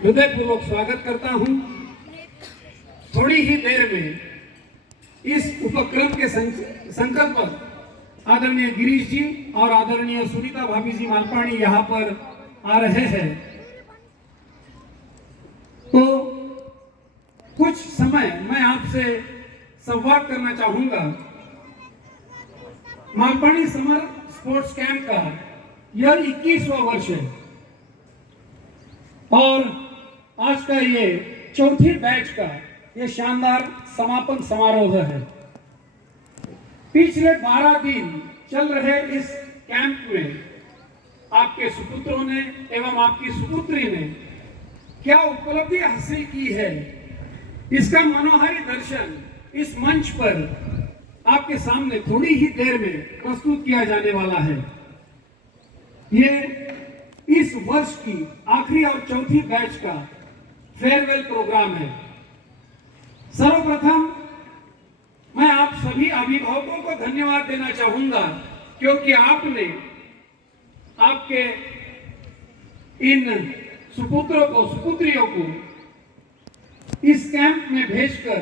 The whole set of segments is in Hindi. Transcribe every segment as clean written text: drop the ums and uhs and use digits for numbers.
हृदयपूर्वक स्वागत करता हूं। थोड़ी ही देर में इस उपक्रम के संकल्पक आदरणीय गिरीश जी और आदरणीय सुनीता भाभी जी मालपाणी यहाँ पर आ रहे हैं, तो कुछ समय मैं आपसे संवाद करना चाहूंगा। मालपाणी समर स्पोर्ट्स कैंप का यह 21वां वर्ष है और आज का ये चौथी बैच का ये शानदार समापन समारोह है। पिछले 12 दिन चल रहे इस कैंप में आपके सुपुत्रों ने एवं आपकी सुपुत्री ने क्या उपलब्धि हासिल की है, इसका मनोहारी दर्शन इस मंच पर आपके सामने थोड़ी ही देर में प्रस्तुत किया जाने वाला है। ये इस वर्ष की आखिरी और चौथी बैच का फेयरवेल प्रोग्राम है। सर्वप्रथम मैं आप सभी अभिभावकों को धन्यवाद देना चाहूंगा, क्योंकि आपने आपके इन सुपुत्रों को सुपुत्रियों को इस कैंप में भेजकर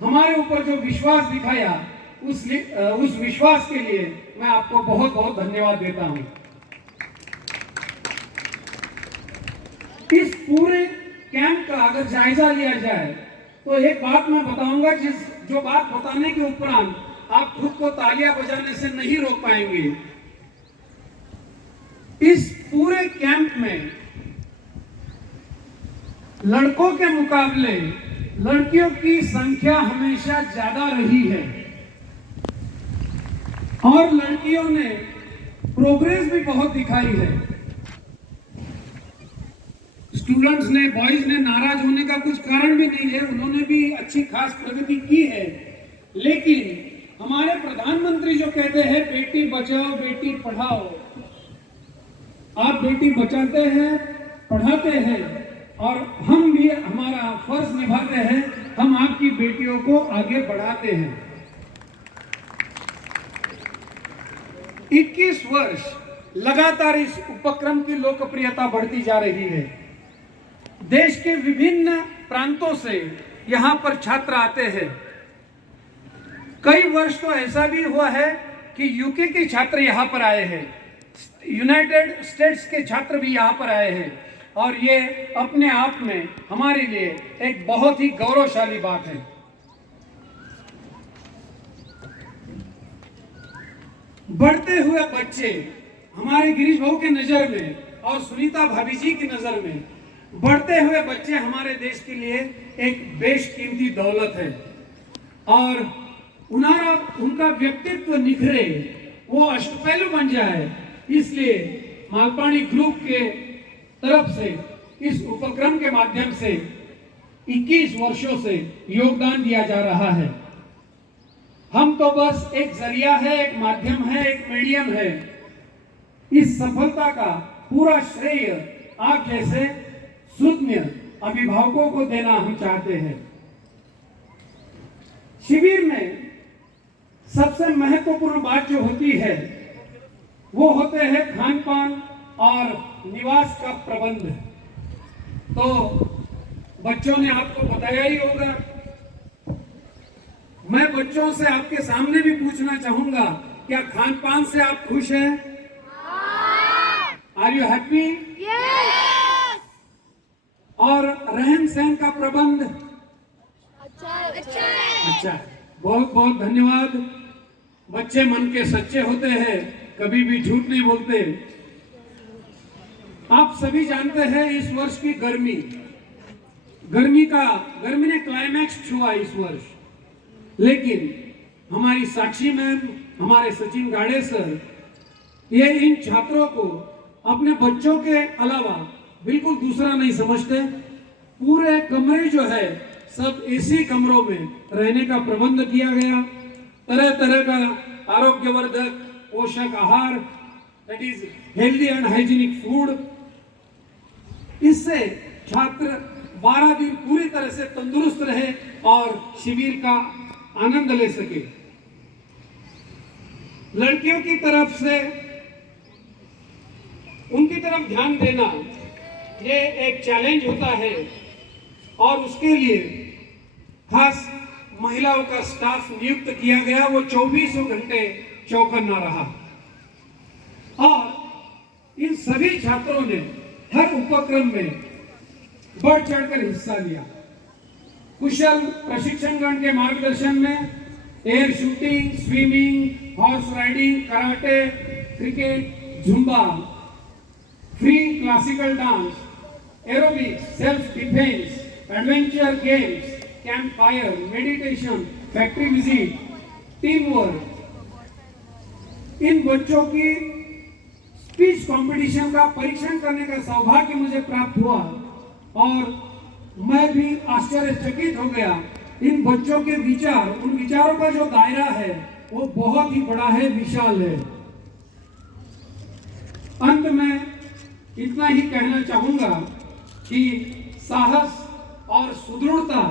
हमारे ऊपर जो विश्वास दिखाया, उस विश्वास के लिए मैं आपको बहुत बहुत धन्यवाद देता हूं। इस पूरे कैंप का अगर जायजा लिया जाए तो एक बात मैं बताऊंगा, जो बात बताने के उपरांत आप खुद को तालियां बजाने से नहीं रोक पाएंगे। इस पूरे कैंप में लड़कों के मुकाबले लड़कियों की संख्या हमेशा ज्यादा रही है और लड़कियों ने प्रोग्रेस भी बहुत दिखाई है। स्टूडेंट्स ने, बॉयज ने नाराज होने का कुछ कारण भी नहीं है, उन्होंने भी अच्छी खास प्रगति की है। लेकिन हमारे प्रधानमंत्री जो कहते हैं बेटी बचाओ बेटी पढ़ाओ, आप बेटी बचाते हैं, पढ़ाते हैं और हम भी हमारा फर्ज निभाते हैं, हम आपकी बेटियों को आगे बढ़ाते हैं। 21 वर्ष लगातार इस उपक्रम की लोकप्रियता बढ़ती जा रही है। देश के विभिन्न प्रांतों से यहाँ पर छात्र आते हैं। कई वर्ष तो ऐसा भी हुआ है कि यूके के छात्र यहाँ पर आए हैं, यूनाइटेड स्टेट्स के छात्र भी यहाँ पर आए हैं और ये अपने आप में हमारे लिए एक बहुत ही गौरवशाली बात है। बढ़ते हुए बच्चे हमारे गिरीश भाऊ के नजर में और सुनीता भाभी जी की नजर में बढ़ते हुए बच्चे हमारे देश के लिए एक बेशकीमती दौलत है और उनका व्यक्तित्व निखरे, वो अष्टपहलु बन जाए, इसलिए मालपाणी ग्रुप के तरफ से इस उपक्रम के माध्यम से 21 वर्षों से योगदान दिया जा रहा है। हम तो बस एक जरिया है, एक माध्यम है, एक मीडियम है। इस सफलता का पूरा श्रेय आप जैसे सुज्ञ अभिभावकों को देना हम चाहते हैं। शिविर में सबसे महत्वपूर्ण बात जो होती है वो होते हैं खान पान और निवास का प्रबंध। तो बच्चों ने आपको बताया ही होगा, मैं बच्चों से आपके सामने भी पूछना चाहूंगा, क्या खान पान से आप खुश हैं? Are you happy? और रहन सहन का प्रबंध अच्छा, बहुत बहुत धन्यवाद। बच्चे मन के सच्चे होते हैं, कभी भी झूठ नहीं बोलते। आप सभी जानते हैं इस वर्ष की गर्मी ने क्लाइमैक्स छुआ इस वर्ष, लेकिन हमारी साक्षी मैम, हमारे सचिन गाड़े सर, ये इन छात्रों को अपने बच्चों के अलावा बिल्कुल दूसरा नहीं समझते। पूरे कमरे जो है सब एसी कमरों में रहने का प्रबंध किया गया, तरह तरह का आरोग्यवर्धक पोषक आहार, that is healthy and hygienic food. इससे छात्र 12 दिन पूरी तरह से तंदुरुस्त रहे और शिविर का आनंद ले सके। लड़कियों की तरफ से उनकी तरफ ध्यान देना ये एक चैलेंज होता है और उसके लिए खास महिलाओं का स्टाफ नियुक्त किया गया। वो 24 घंटे चौकन्ना रहा और इन सभी छात्रों ने हर उपक्रम में बढ़ चढ़कर हिस्सा लिया। कुशल प्रशिक्षणगण के मार्गदर्शन में air shooting, swimming, horse riding, karate, cricket, zumba, free classical dance, aerobics, self defence, adventure games, camp fire, meditation, factory visit, team work, इन बच्चों की स्पीच कंपटीशन का परीक्षण करने का सौभाग्य मुझे प्राप्त हुआ और मैं भी आश्चर्यचकित हो गया। इन बच्चों के विचार, उन विचारों का जो दायरा है वो बहुत ही बड़ा है, विशाल है। अंत में इतना ही कहना चाहूंगा कि साहस और सुदृढ़ता,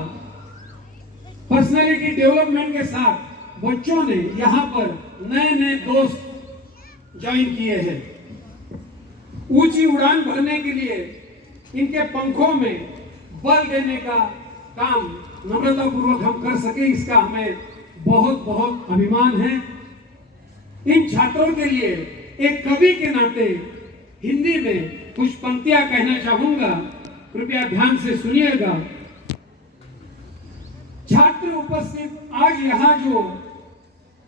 पर्सनालिटी डेवलपमेंट के साथ बच्चों ने यहाँ पर नए नए दोस्त ज्वाइन किए हैं। ऊंची उड़ान भरने के लिए इनके पंखों में बल देने का काम नम्रता पूर्वक हम कर सके, इसका हमें बहुत बहुत अभिमान है। इन छात्रों के लिए एक कवि के नाते हिंदी में कुछ पंक्तियां कहना चाहूंगा, कृपया ध्यान से सुनिएगा। छात्र उपस्थित आज यहाँ जो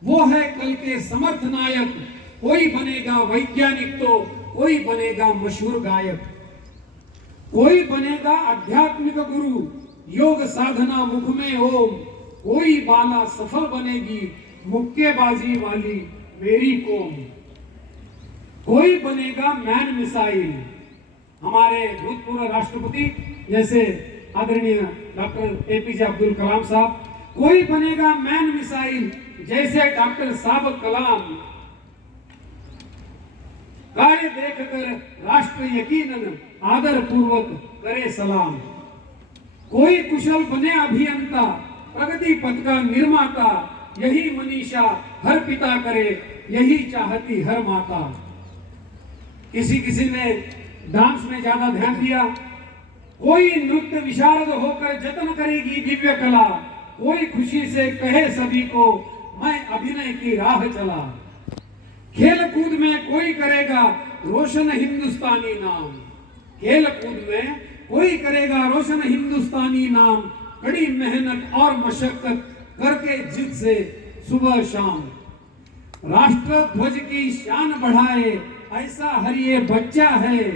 वो है कल के समर्थ नायक, कोई बनेगा वैज्ञानिक तो कोई बनेगा मशहूर गायक, कोई बनेगा आध्यात्मिक गुरु, योग साधना मुख में ओम, कोई बाला सफल बनेगी मुक्केबाजी वाली मेरी कौम, कोई बनेगा मैन मिसाइल, हमारे भूतपूर्व राष्ट्रपति जैसे आदरणीय डॉक्टर एपीजे अब्दुल कलाम साहब, कोई बनेगा मैन मिसाइल जैसे डॉक्टर साहब कलाम, कार्य देखकर राष्ट्र यकीनन आदर पूर्वक करे सलाम, कोई कुशल बने अभियंता, प्रगति पथ का निर्माता, यही मनीषा हर पिता करे, यही चाहती हर माता। किसी किसी ने डांस में ज्यादा ध्यान दिया, कोई नृत्य विशारद होकर जतन करेगी दिव्य कला, कोई खुशी से कहे सभी को मैं अभिनय की राह चला, खेल कूद में कोई करेगा रोशन हिंदुस्तानी नाम, खेल कूद में कोई करेगा रोशन हिंदुस्तानी नाम, कड़ी मेहनत और मशक्कत करके जिद से सुबह शाम, राष्ट्र ध्वज की शान बढ़ाए ऐसा हर ये बच्चा है,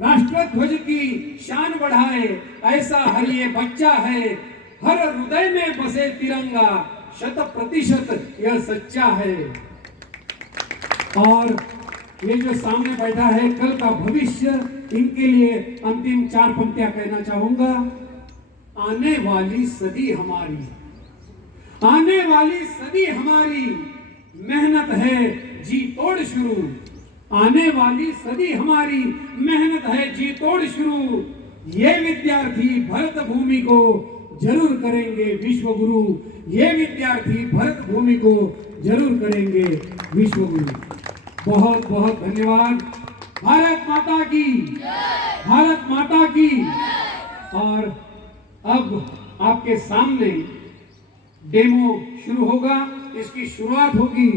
राष्ट्र ध्वज की शान बढ़ाए ऐसा हर ये बच्चा है, हर हृदय में बसे तिरंगा 100% यह सच्चा है। और ये जो सामने बैठा है कल का भविष्य, इनके लिए अंतिम 4 पंक्तियां कहना चाहूंगा। आने वाली सदी हमारी, आने वाली सदी हमारी, मेहनत है जी तोड़ शुरू, आने वाली सदी हमारी, मेहनत है जी तोड़ शुरू, ये विद्यार्थी भरत भूमि को जरूर करेंगे विश्व गुरु, ये विद्यार्थी भरत भूमि को जरूर करेंगे विश्व गुरु। बहुत बहुत धन्यवाद। भारत माता की, भारत माता की। और अब आपके सामने डेमो शुरू होगा। इसकी शुरुआत होगी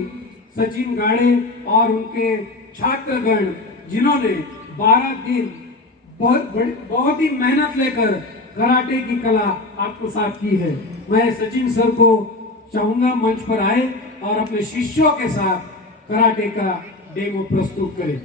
सचिन गाड़े और उनके छात्रगण, जिन्होंने 12 दिन बहुत ही मेहनत लेकर कराटे की कला आपको साथ की है। मैं सचिन सर को चाहूंगा मंच पर आए और अपने शिष्यों के साथ कराटे का डेमो प्रस्तुत करें।